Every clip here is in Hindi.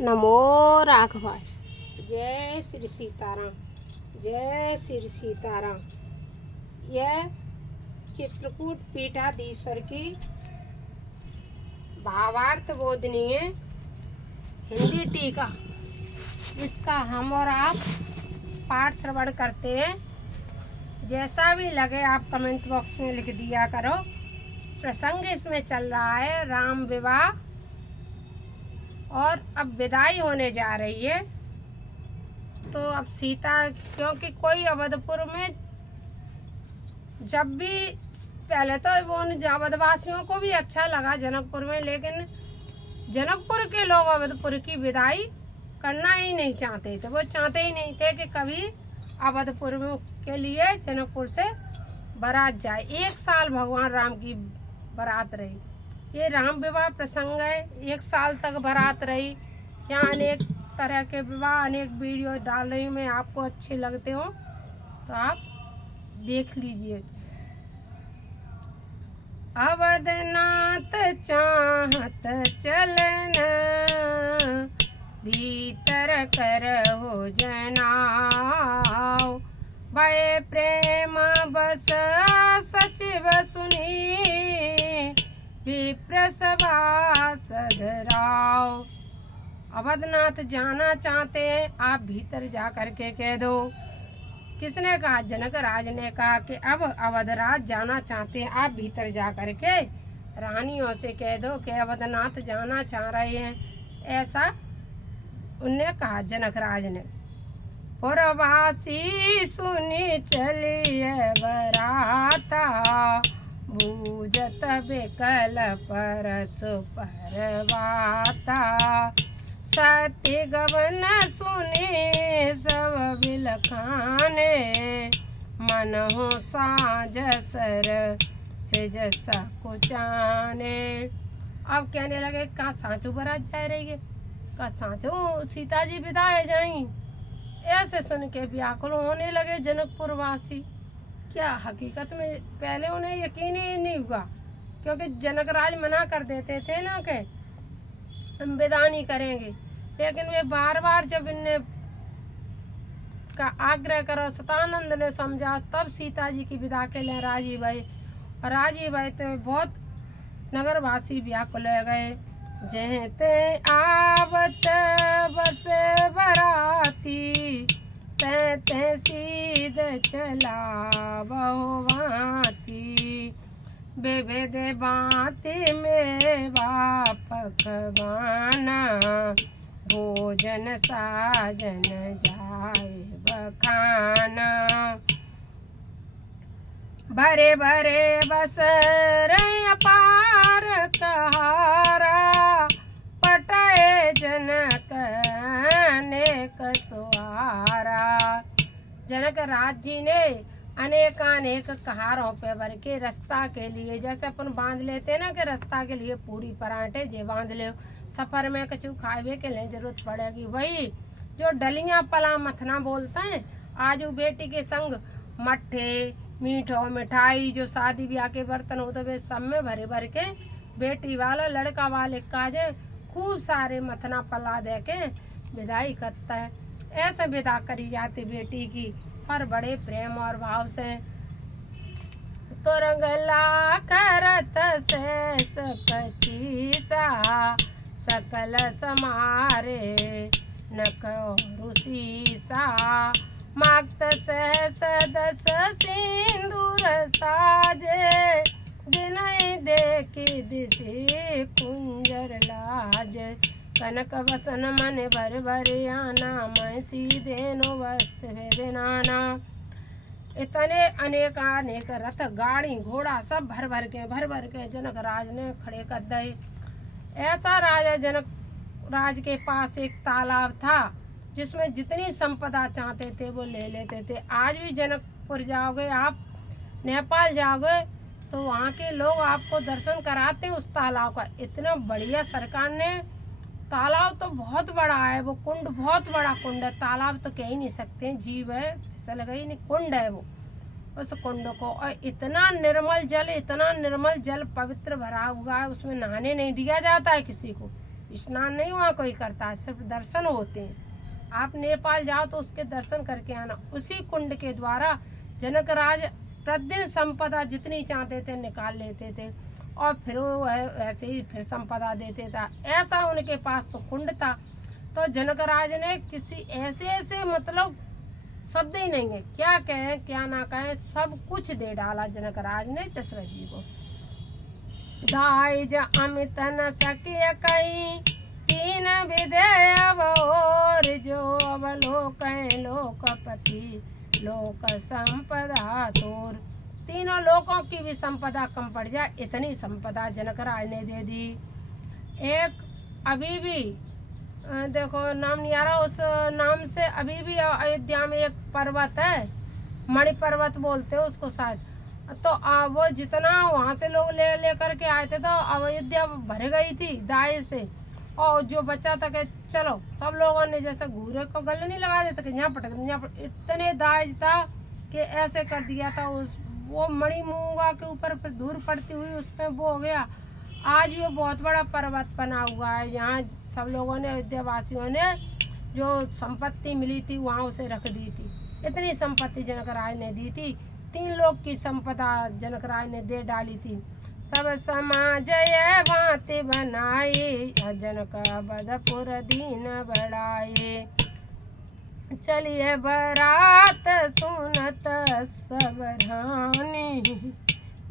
नमो राघवाय। जय श्री सीताराम, जय श्री सीताराम। यह चित्रकूट पीठाधीश्वर की भावार्थ बोधनीय हिंदी टीका, इसका हम और आप पाठ श्रवण करते हैं। जैसा भी लगे आप कमेंट बॉक्स में लिख दिया करो। प्रसंग इसमें चल रहा है राम विवाह, और अब विदाई होने जा रही है। तो अब सीता, क्योंकि कोई अवधपुर में जब भी पहले तो वो अवधवासियों को भी अच्छा लगा जनकपुर में, लेकिन जनकपुर के लोग अवधपुर की विदाई करना ही नहीं चाहते थे। वो चाहते ही नहीं थे कि कभी अवधपुर के लिए जनकपुर से बारात जाए। 1 साल भगवान राम की बारात रही। ये राम विवाह प्रसंग है। 1 साल तक बारात रही। यहाँ अनेक तरह के विवाह, अनेक वीडियो डाल रही मैं, आपको अच्छे लगते हो तो आप देख लीजिए। अवधनाथ चाहत चलन, भीतर करहु जनाओ। भय प्रेम बस सचिव सुनी, विप्र सभासद राव। अवधनाथ जाना चाहते हैं, आप भीतर जा करके कह दो। किसने कहा? जनक राज ने कहा कि अब अवधराज जाना चाहते हैं, आप भीतर जा करके रानियों से कह दो कि अवधनाथ जाना चाह रहे हैं। ऐसा उनने कहा जनक राज ने। पुरवासी सुनी चलिए बराता, बूझत बिकल परस परवाता। सत्य गवन सुने सब बिलखाने, मन हो साज सर से जसा कुचाने। अब कहने लगे कहाँ सांचो बारात जा रही है, कहाँ सांचो सीता जी विदाई जाई। ऐसे सुन के व्याकुल होने लगे जनकपुर वासी। क्या हकीकत में पहले उन्हें यकीन ही नहीं हुआ, क्योंकि जनकराज मना कर देते थे ना कि हम विदा नहीं करेंगे। लेकिन वे बार बार जब इनने का आग्रह करो, सतानंद ने समझा, तब सीता जी की विदा के लिए राजी भई। राजी भई तो बहुत नगरवासी व्याकुल हो गए। जहते आवत बस बराती, तै सीध चला बहुवाती। बेबेद बाती में पकवाना, भोजन साजन जाए बखाना। भरे भरे बस रैया पार कहारा, पटाए जनक अनेक सुहारा। जनक राज जी ने अनेकानेक कहारों पे भर के रास्ता के लिए, जैसे अपन बांध लेते ना कि रास्ता के लिए पूरी पराठे जे बांध ले, सफर में कछु खावे के लिए जरूरत पड़ेगी। वही जो डलियां पला मथना बोलते हैं, आज वो बेटी के संग मट्ठे मीठो मिठाई जो शादी ब्याह के बर्तन होते वे सब में भरे भर के बेटी वाला लड़का वाले काजे खूब सारे मथना पला दे के विदाई करता है। ऐसे विदा करी जाती बेटी की, पर बड़े प्रेम और भाव से। तुरंगला करत शेष पचीसा, सकल समारे नक रुसीसा। मागत सहस दस सिंदूर साजे, दिनई देखी दिशी कुंजर लाज। कनक वसन मन भर भर आना, मैं सीधे नो वस्त वेदनाना। इतने अनेक रथ गाड़ी घोड़ा सब भर भर के जनक राज ने खड़े कर दे। ऐसा राजा जनक राज के पास एक तालाब था, जिसमें जितनी संपदा चाहते थे वो ले लेते थे। आज भी जनकपुर जाओगे आप, नेपाल जाओगे तो वहाँ के लोग आपको दर्शन कराते उस तालाब का। इतना बढ़िया सरकार ने, तालाब तो बहुत बड़ा है, वो कुंड बहुत बड़ा कुंड है। तालाब तो कह ही नहीं सकते, जीव है, फिसल गई नहीं, कुंड है वो। उस कुंड को, और इतना निर्मल जल पवित्र भरा हुआ है, उसमें नहाने नहीं दिया जाता है किसी को। स्नान नहीं वहाँ कोई करता, सिर्फ दर्शन होते हैं। आप नेपाल जाओ तो उसके दर्शन करके आना। उसी कुंड के द्वारा जनक राज प्रतिदिन संपदा जितनी चाहते थे निकाल लेते थे और फिर वो ऐसे ही फिर संपदा देते था। ऐसा उनके पास तो कुंड था। तो जनक राज ने किसी ऐसे मतलब शब्द ही नहीं है, क्या कहें क्या ना कहें, सब कुछ दे डाला जनक राज ने दशरथ जी को। दाइज अमित न सके कहीं तीन विधेय अब और जो अवलोक लोकपति लोक संपदा तोर। तीनों लोकों की भी संपदा कम पड़ जाए इतनी संपदा जनक राज ने दे दी। एक अभी भी देखो नाम नहीं आ रहा उस नाम से, अभी भी अयोध्या में एक पर्वत है, मणि पर्वत बोलते हैं उसको शायद। तो वो जितना वहाँ से लोग ले करके आए थे तो अयोध्या भर गई थी दाए से। और जो बच्चा था कि चलो सब लोगों ने जैसे घूरे को गले नहीं लगा देते कि यहाँ पटक यहाँ इतने दाज था कि ऐसे कर दिया था। उस वो मणि मूंगा के ऊपर फिर धूल पड़ती हुई उसमें वो हो गया। आज वो बहुत बड़ा पर्वत बना हुआ है। यहाँ सब लोगों ने अयोध्या वासियों ने जो संपत्ति मिली थी वहाँ उसे रख दी थी। इतनी संपत्ति जनक राज ने दी थी। 3 लोक की संपदा जनक राज ने दे डाली थी। सब समाज भांति बनाए जनक बदपुर दीन बढ़ाए। चलिए बरात सुनत सब रानी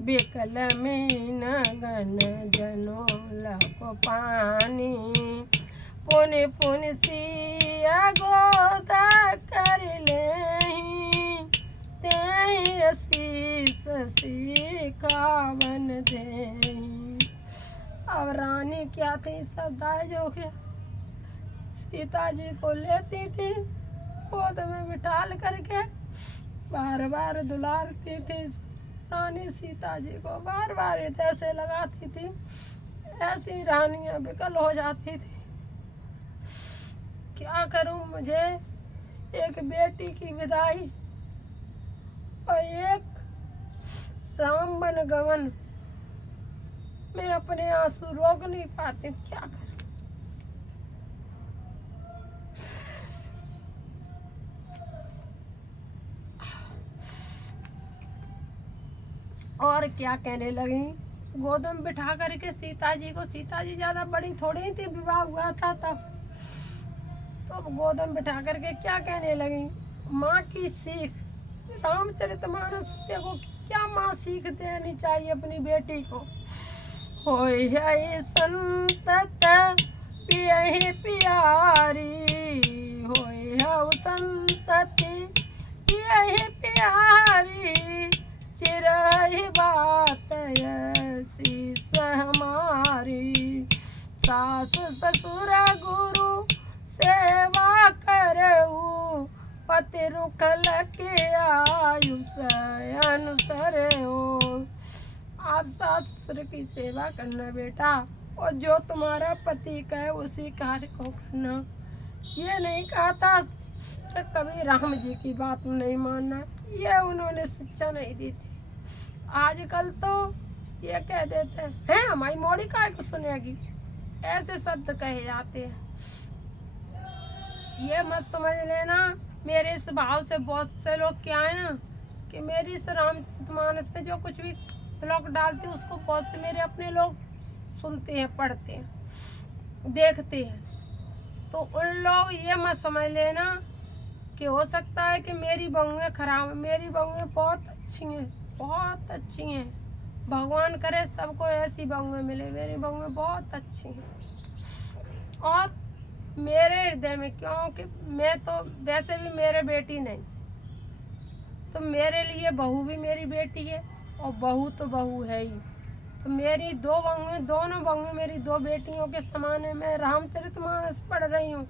बिकल मीन गन जनो लको पानी। पुनि पुनि सिया गोदा कर लेहि ते शीस सिखावन देहि। अब रानी क्या थी, सब दाज हो गया। सीता जी को लेती थी, गोद में बिठाल करके बार बार दुलारती थी। रानी सीता जी को बार बार ऐसे लगाती थी, ऐसी रानियां विकल हो जाती थी। क्या करूं, मुझे एक बेटी की विदाई और एक राम वन गमन मैं अपने आंसू रोक नहीं पाती, क्या करूं। और क्या कहने लगी, गोद में बिठा करके सीता जी को, सीता जी ज्यादा बड़ी थोड़ी थी, विवाह हुआ था तब। तो गोद में बिठा करके क्या कहने लगी, माँ की सीख, रामचरितमानस देखो क्या माँ सीख देनी चाहिए अपनी बेटी को। होय है संतत पियहि प्यारी, होय है संतति पियहि प्यारी। चिरहि बात शीस हमारी, सास ससुर गुरु सेवा करऊ। पति रुख लके आयुष अनुसर हो। आप सास ससुर की सेवा करना बेटा, और जो तुम्हारा पति कहे उसी कार्य को करना। ये नहीं कहा था कि कभी राम जी की बात नहीं मानना, ये उन्होंने शिक्षा नहीं दी थी। आजकल तो ये कह देते हैं हमारी मोड़ी काय को सुनेगी, ऐसे शब्द कहे जाते हैं। ये मत समझ लेना मेरे इस भाव से बहुत से लोग क्या है ना कि मेरी इस रामचरितमानस में जो कुछ भी ब्लॉग डालती हूँ उसको बहुत से मेरे अपने लोग सुनते हैं, पढ़ते हैं, देखते हैं। तो उन लोग ये मत समझ लेना कि हो सकता है कि मेरी बहुएं खराब हैं। मेरी बहुएं बहुत अच्छी हैं, बहुत अच्छी हैं। भगवान करे सबको ऐसी बहुएं मिले। मेरी बहुएं बहुत अच्छी हैं और मेरे हृदय में, क्योंकि मैं तो वैसे भी मेरे बेटी नहीं, तो मेरे लिए बहू भी मेरी बेटी है और बहू तो बहू है ही। तो मेरी 2 बहुएं, दोनों बहुएं मेरी 2 बेटियों के समान है। मैं रामचरितमानस पढ़ रही हूँ,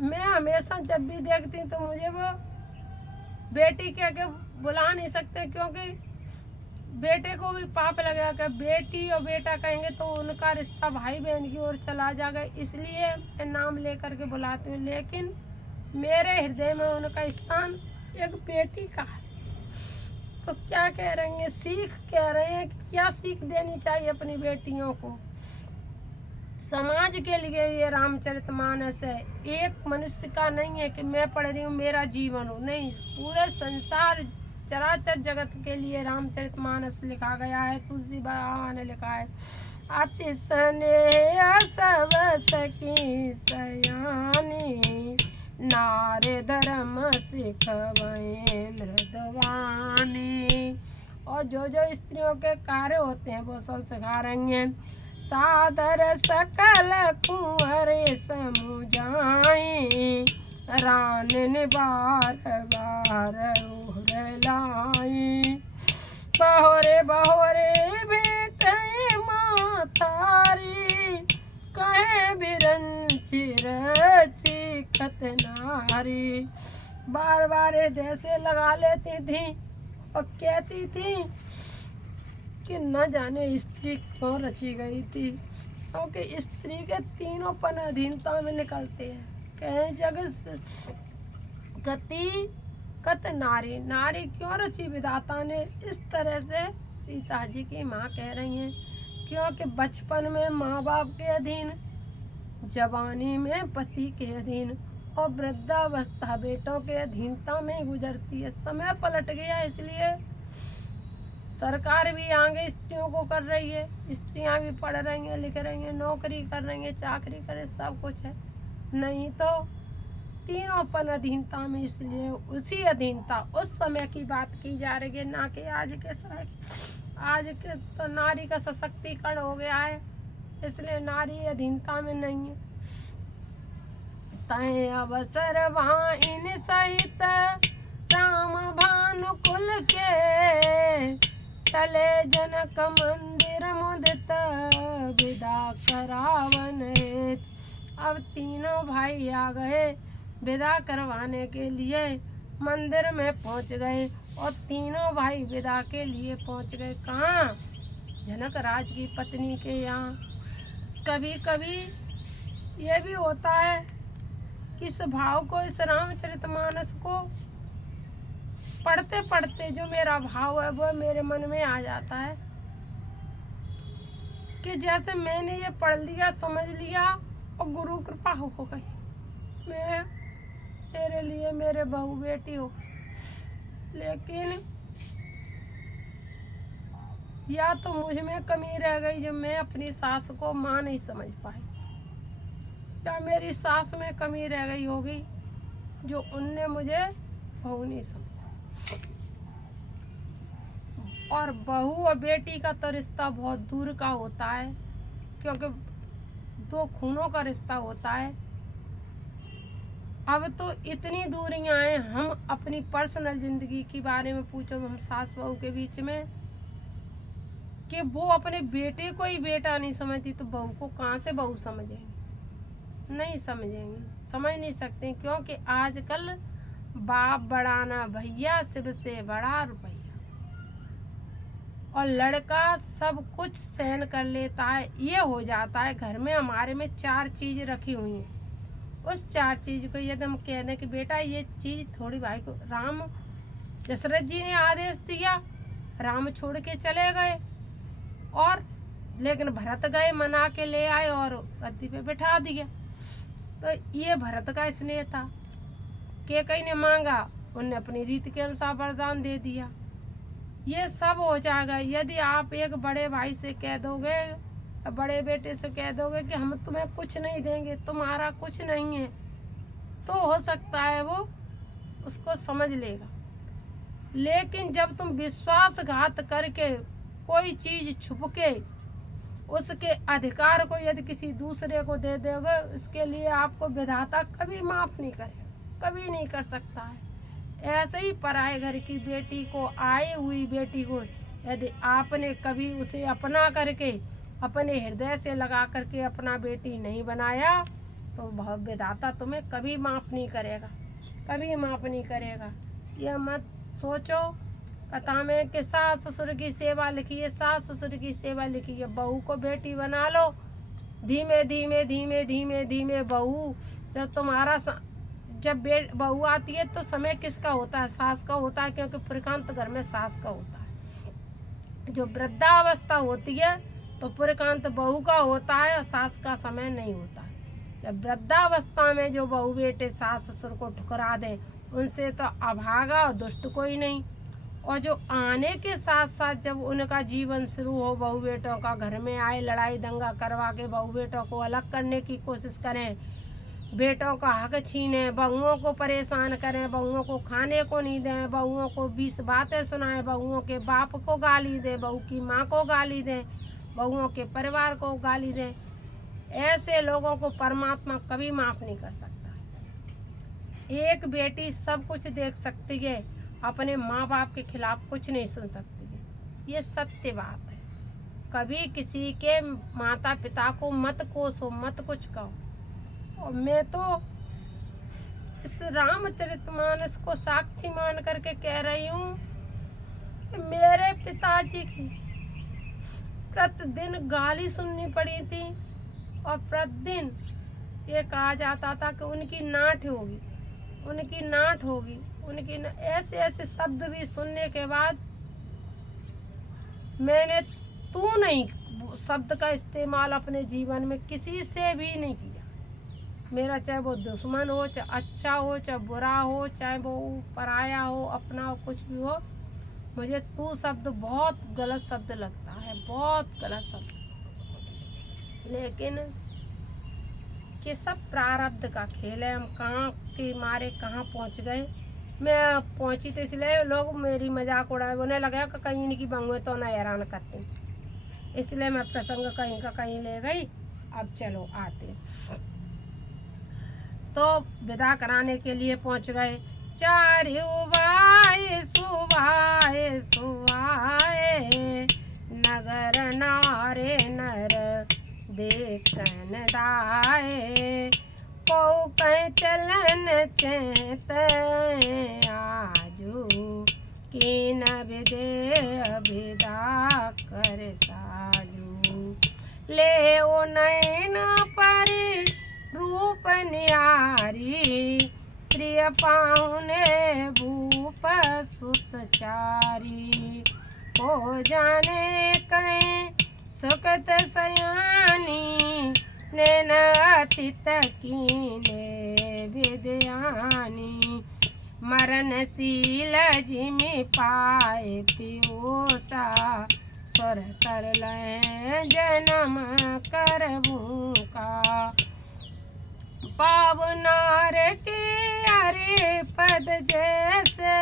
मैं हमेशा जब भी देखती हूँ तो मुझे वो बेटी कह के बुला नहीं सकते, क्योंकि बेटे को भी पाप लगेगा। बेटी और बेटा कहेंगे तो उनका रिश्ता भाई बहन की ओर चला जाएगा, इसलिए मैं नाम लेकर के बुलाती हूँ। लेकिन मेरे हृदय में उनका स्थान एक बेटी का है। तो क्या कह रहे हैं, सीख कह रहे हैं कि क्या सीख देनी चाहिए अपनी बेटियों को। समाज के लिए ये रामचरितमानस है। एक मनुष्य का नहीं है कि मैं पढ़ रही हूँ मेरा जीवन हो, नहीं, पूरे संसार चराचर जगत के लिए रामचरितमानस लिखा गया है। तुलसी बाबा ने लिखा है, अति स्नेह सब सखी सयानी, नारे धर्म सिखवै मृदवानी। और जो जो स्त्रियों के कार्य होते हैं वो सब सिखा रही हैं। सादर सकल कुंवर समुझाई, रान बार बार लाई, बहोरे बहोरे भेट माथारी, कहे बिरंची रची खतनारी। बार बार जैसे लगा लेती थी और कहती थी कि न जाने स्त्री क्यों रची गई थी, क्योंकि स्त्री के तीनों पन अधीनता में निकलते हैं। कहें जग गति कत नारी, नारी क्यों रची विधाता ने। इस तरह से सीता जी की माँ कह रही हैं, क्योंकि बचपन में माँ बाप के अधीन, जवानी में पति के अधीन और वृद्धावस्था बेटों के अधीनता में गुजरती है। समय पलट गया, इसलिए सरकार भी आगे स्त्रियों को कर रही है, स्त्रियां भी पढ़ रही हैं, लिख रही हैं, नौकरी कर रही हैं, चाकरी करे, सब कुछ है। नहीं तो तीनों पन अधीनता में, इसलिए उसी अधीनता उस समय की बात की जा रही है, ना कि आज के समय की। आज के तो नारी का सशक्तिकरण हो गया है, इसलिए नारी अधीनता में नहीं है। तय अवसर भाइन सहित राम भानुकुल के, चले जनक मंदिर मुदित विदा करावन। अब तीनों भाई आ गए विदा करवाने के लिए, मंदिर में पहुंच गए और तीनों भाई विदा के लिए पहुंच गए। कहाँ? जनक राज की पत्नी के यहाँ। कभी कभी ये भी होता है कि इस भाव को, इस रामचरितमानस को पढ़ते पढ़ते जो मेरा भाव है वो मेरे मन में आ जाता है कि जैसे मैंने ये पढ़ लिया, समझ लिया और गुरु कृपा हो गई, मैं मेरे लिए मेरे बहू बेटी हो। लेकिन या तो मुझ में कमी रह गई जब मैं अपनी सास को माँ नहीं समझ पाई, या मेरी सास में कमी रह गई होगी जो उनने मुझे बहू नहीं समझा। और बहू और बेटी का तो रिश्ता बहुत दूर का होता है, क्योंकि दो खूनों का रिश्ता होता है। अब तो इतनी दूरियां हैं, हम अपनी पर्सनल जिंदगी के बारे में पूछो हम सास बहू के बीच में, कि वो अपने बेटे को ही बेटा नहीं समझती तो बहू को कहाँ से बहू समझेंगे? नहीं समझेंगे, समझ नहीं सकते, क्योंकि आजकल बाप बड़ा ना भैया, शिव से बड़ा रुपया। और लड़का सब कुछ सहन कर लेता है, ये हो जाता है। घर में हमारे में 4 चीज रखी हुई हैं, उस 4 चीज को यदि हम कह दें कि बेटा ये चीज थोड़ी भाई को, राम दशरथ जी ने आदेश दिया, राम छोड़ के चले गए, और लेकिन भरत गए, मना के ले आए और गद्दी पे बिठा दिया। तो ये भरत का स्नेह था। कैकेयी ने मांगा, उनने अपनी रीति के अनुसार वरदान दे दिया। ये सब हो जाएगा यदि आप एक बड़े भाई से कह दोगे, बड़े बेटे से कह दोगे कि हम तुम्हें कुछ नहीं देंगे, तुम्हारा कुछ नहीं है, तो हो सकता है वो उसको समझ लेगा। लेकिन जब तुम विश्वासघात करके कोई चीज छुप के उसके अधिकार को यदि किसी दूसरे को दे दोगे, उसके लिए आपको विधाता कभी माफ नहीं करेगा, कभी नहीं कर सकता है। ऐसे ही पराये घर की बेटी को, आई हुई बेटी को यदि आपने कभी उसे अपना करके, अपने हृदय से लगा करके अपना बेटी नहीं बनाया, तो विधाता तुम्हें कभी माफ नहीं करेगा, कभी माफ नहीं करेगा। यह मत सोचो कथा में कि सास ससुर की सेवा लिखी है, सास ससुर की सेवा लिखी है, बहू को बेटी बना लो। धीमे धीमे धीमे धीमे धीमे बहू, जब तुम्हारा जब बहू आती है तो समय किसका होता है? सास का होता है, क्योंकि प्रकांत घर में सास का होता है। जो वृद्धावस्था होती है तो पुरकांत बहू का होता है और सास का समय नहीं होता है। जब वृद्धावस्था में जो बहू बेटे सास ससुर को ठुकरा दे, उनसे तो अभागा और दुष्ट कोई नहीं। और जो आने के साथ साथ जब उनका जीवन शुरू हो, बहू बेटों का घर में आए, लड़ाई दंगा करवा के बहू बेटों को अलग करने की कोशिश करें, बेटों का हक छीने, बहुओं को परेशान करें, बहुओं को खाने को नहीं दें, बहुओं को 20 बातें सुनाएं, बहुओं के बाप को गाली दें, बहू की माँ को गाली दें, बहुओं के परिवार को गाली दें, ऐसे लोगों को परमात्मा कभी माफ नहीं कर सकता। एक बेटी सब कुछ देख सकती है, अपने माँ बाप के खिलाफ कुछ नहीं सुन सकती है। ये सत्य बात है। कभी किसी के माता पिता को मत कोसो, मत कुछ कहो। और मैं तो इस रामचरितमानस को साक्षी मान करके कह रही हूँ कि मेरे पिताजी की प्रतिदिन गाली सुननी पड़ी थी, और प्रतिदिन ये कहा जाता था कि उनकी नाट होगी, उनकी नाट होगी, उनकी ऐसे ऐसे शब्द भी सुनने के बाद मैंने तू नहीं शब्द का इस्तेमाल अपने जीवन में किसी से भी नहीं किया। मेरा चाहे वो दुश्मन हो, चाहे अच्छा हो, चाहे बुरा हो, चाहे वो पराया हो, अपना हो, कुछ भी हो, मुझे तू शब्द बहुत गलत शब्द लगता है, बहुत गलत शब्द। लेकिन कि सब प्रारब्ध का खेल है। हम कहाँ के मारे कहाँ पहुँच गए। मैं पहुँची तो इसलिए लोग मेरी मजाक उड़ाए, उन्हें लगा कि कहीं इनकी बंगुए तो ना हैरान करते, इसलिए मैं प्रसंग कहीं का कहीं ले गई। अब चलो आते तो विदा कराने के लिए पहुंच गए। चारु बाई सुबाए सुबाए, नगर नारे नर देखन दाए, को कह चलन चेत आजू, कीन विदे अभिदा कर साजू, ले ओ नैन परी रूप निहारी, प्रिय पाहुने भूप सुतचारी, को जाने कहीं सुखत सयानी, नैन अतित कीने विद्यानी, मरणशील जिमि पाए पियोसा, स्वर कर लें जन्म करबू का, पावनार के हरे पद जैसे,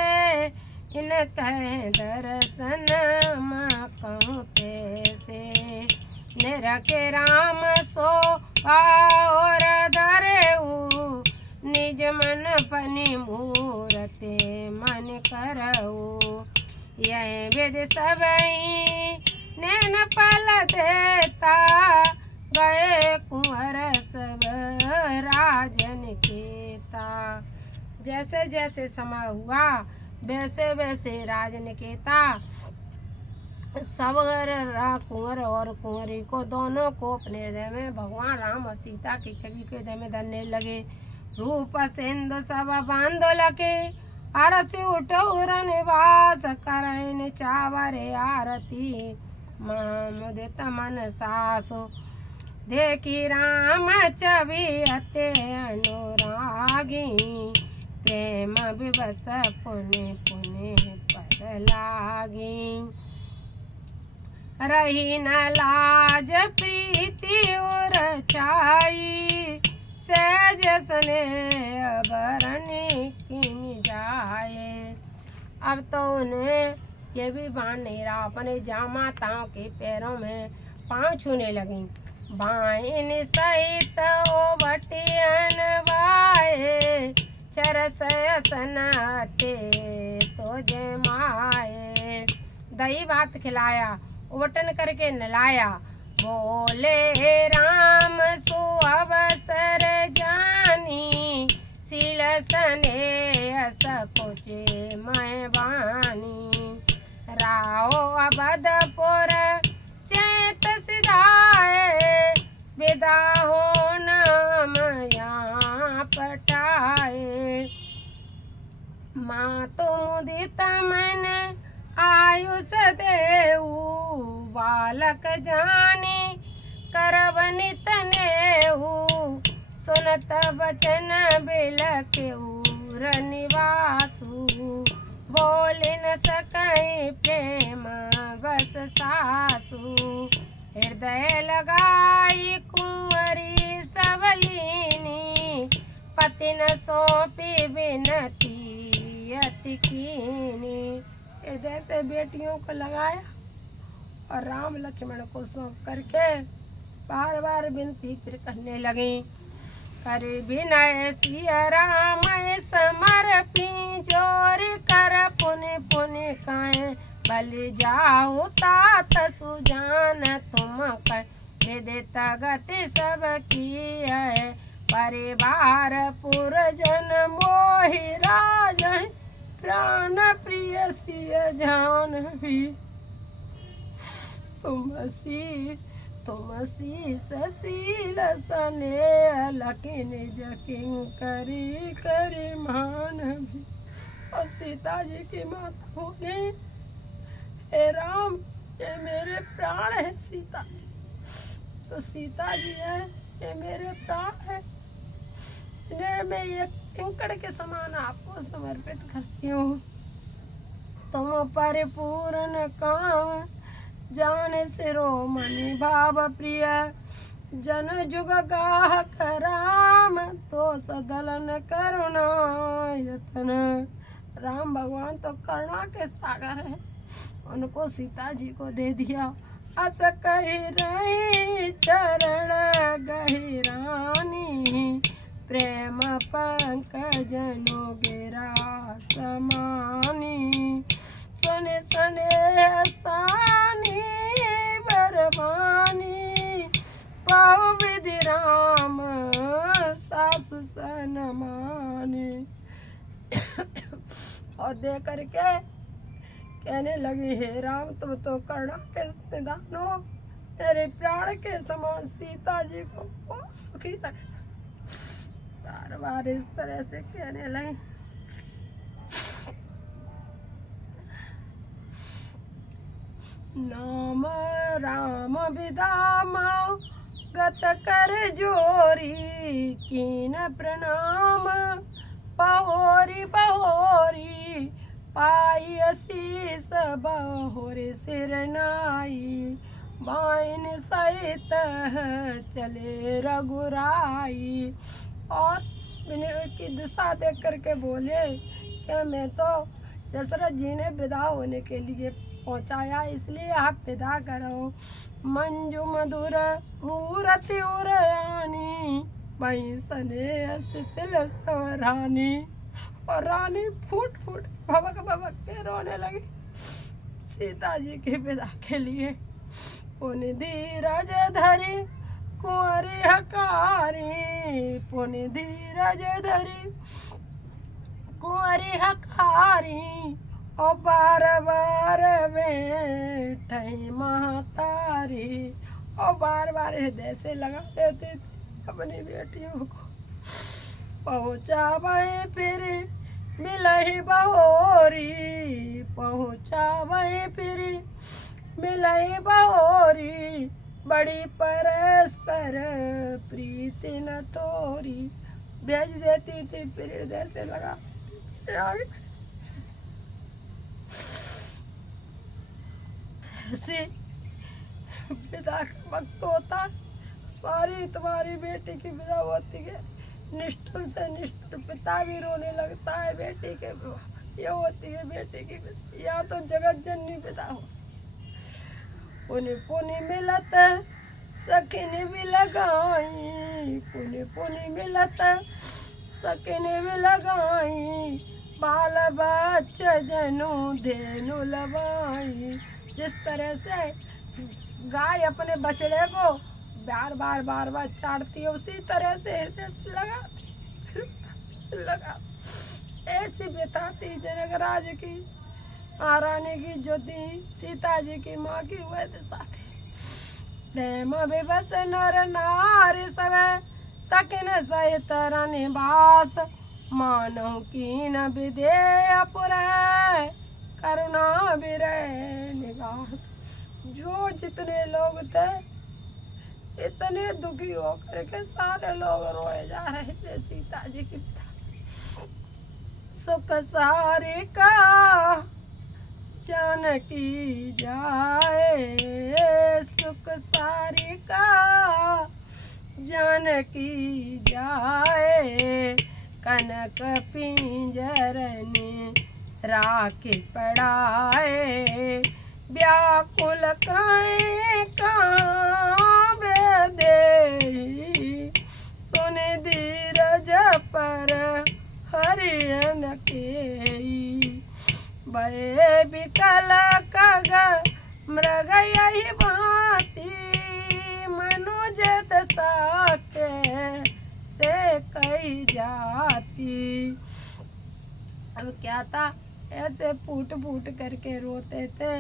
इन कह दर्शन कहूँ कैसे, निरखे राम सो और धरेऊ, निज मन पनि मूरते मन करऊ, यह विद सबई नैन पल देता, गए कुंवर सब राजन केता। जैसे जैसे समय हुआ वैसे वैसे राजनिकेता सब कुंवर और कुंवरी को दोनों को अपने हृदय में भगवान राम और सीता की छवि के हृदय में धरने लगे। रूप सिंधु सब बांध लगे, अरस उठो निवास करन चावरे आरती, मुदित मन सासो, देखी राम छवि अति अनुरागी, प्रेम विवश पुने पुने पद लागी, रही न लाज प्रीति और छाई, सहज स्नेह भरनी की जाए। अब तो उन्हें ये भी भान नहीं रहा, अपने जामाताओं के पैरों में पाँव छूने लगी। बाइन सहित ओ बटियन वाए, चरसयसनाते तो जमाए, दही भात खिलाया, उबटन करके नलाया, बोले राम सो अवसर जानी, सील सने सकुचे मैं बानी, राओ अबधपुर चैत सिधाए, विदा हो नाम यहाँ पटाए, माँ तो मुदित मन आयुष देऊ बालक जानी करब नित नेऊ सुनत बचन बिलकेऊ निवासु बोल न सकई प्रेम बस सासु हृदय लगाई कुंवरी सबलीनी पति न सौंपी बिनती अति कीनी। हृदय से बेटियों को लगाया और राम लक्ष्मण को सौंप करके बार बार विनती फिर करने लगी। कर विनय सिया राम समर्पी जोर कर पुनि पुनि कहें बलि जाऊ तात सुजान तुम कह विदित गति सब की है परिवार पुरजन मोहि राज प्राण प्रिय सिय जान भी तुमसी ससील सने लकिन जकिन करी करी मान भी। और सीता जी की माता बोली हे राम ये मेरे प्राण है सीता जी। तो सीता जी है ये मेरे प्राण है, इन्हें मैं एक कंकड़ के समान आपको समर्पित करती हूँ। तुम परिपूर्ण काम जान शिरोमणि भाव प्रिय जन जुग गाहक राम तो सदलन करुणा यतन। राम भगवान तो करुणा के सागर हैं, उनको सीता जी को दे दिया। अस कही रही चरण गहिरानी प्रेम पंकजनो गिरा समानी सुने सुने सानी बरबानी पाऊ विधि राम सासु सनमानी। और दे करके कहने लगी हे राम तुम तो करुणा के निदान हो, मेरे प्राण के समान सीता जी को बहुत सुखी रखे। बार बार इस तरह से कहने लगी। नाम राम विदामा गत कर जोरी कीन प्रणाम बहोरी बहोरी पाई असीस बहोरी सिर नाई बाइन सहित चले रघुराई। और की दिशा देख करके बोले कि मैं तो दशरथ जी ने विदा होने के लिए पहुंचाया इसलिए आप विदा करो। मंजू मधुर मूर्ति उरयानी वहीं सने शिथिल रानी। और रानी फूट फूट भवक भवक के रोने लगी सीता जी की विदा के लिए। पुनि धीरज धरी कुंवरी हकारी पुनि धीरज धरी कुंवरी हकारी और बार बार बैठ महतारी। और बार बार हृदय से लगा देती थी अपनी बेटियों को। पहुँचा वहीं फिर मिलही बहोरी पहुँचा वहीं फिर मिलही बहोरी बड़ी परस्पर प्रीति न तोरी। भेज देती थी फिर हृदय से लगा ऐसे विदा का वक्त होता तुम्हारी बेटी की विदा होती है। निष्ठुर से निष्ठुर पिता भी रोने लगता है बेटी के ये होती है बेटी की या तो जगत जननी विदा हो। पुनि पुनि मिलत सखिन भी लगाई पुनि पुनि मिलत सखिन भी लगाई बाल बच्चा जनु धेनु लवाई। जिस तरह से गाय अपने बछड़े को बार बार चाटती है उसी तरह से हृदय से लगा ऐसी बिताती जनकराज की महारानी की ज्योति सीता जी की माँ की हुए दिशा थी। प्रेम विवश नर नारी सब सकिन सहित निवास मानव की न विदेह पुर करुणा विरह निगाह। जो जितने लोग थे इतने दुखी होकर के सारे लोग रोए जा रहे थे सीता जी की। सुख सारी का जानकी जाए, सुख सारी का जानकी जाए, कनक पिंजरने राखी पड़ाए, व्याकुल कहीं काबे दे, सुन धीरज पर हरियन के, भय विकल कग मृग यही भांति, मनुज दशा के से कही जाती। अब क्या था, ऐसे फूट फूट करके रोते थे।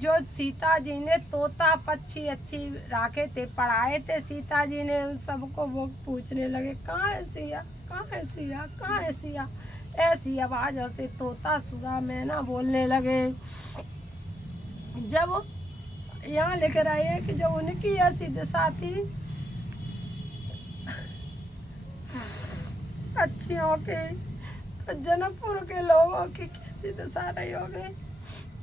जो सीता जी ने तोता पक्षी अच्छी राखे थे, पढ़ाए थे सीता जी ने, उन सबको वो पूछने लगे कहाँ है सिया, कहाँ है सिया, कहाँ है सिया। ऐसी आवाज़ों से तोता सुगा मैना बोलने लगे। जब यहाँ लेकर आए कि जब उनकी ऐसी दशा थी, अच्छियों की, तो जनकपुर के लोगों की कैसी दशा रही होगी।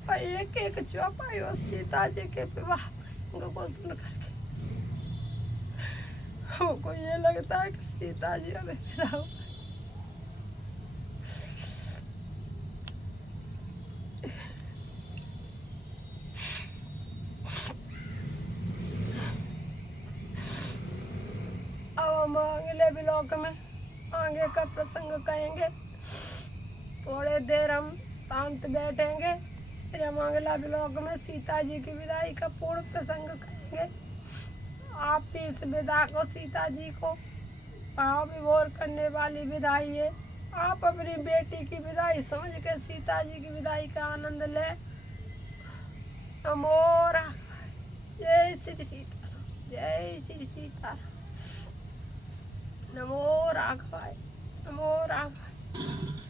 और एक एक चौपाइयों सीता जी के विवाह प्रसंग को सुन करके हमको ये लगता है कि सीता जी अब विदा हो गई। अब हम अगले ब्लॉक में आगे का प्रसंग कहेंगे। थोड़े देर हम शांत बैठेंगे, फिर हम अगला ब्लॉक में सीता जी की विदाई का पूर्ण प्रसंग करेंगे। आप भी इस विदा को, सीता जी को भाव विभोर करने वाली विदाई है। आप अपनी बेटी की विदाई समझ के सीता जी की विदाई का आनंद ले। नमो राघवाय, जय श्री सीता, जय श्री सीता, नमो राघवाय, नमो राघवाय।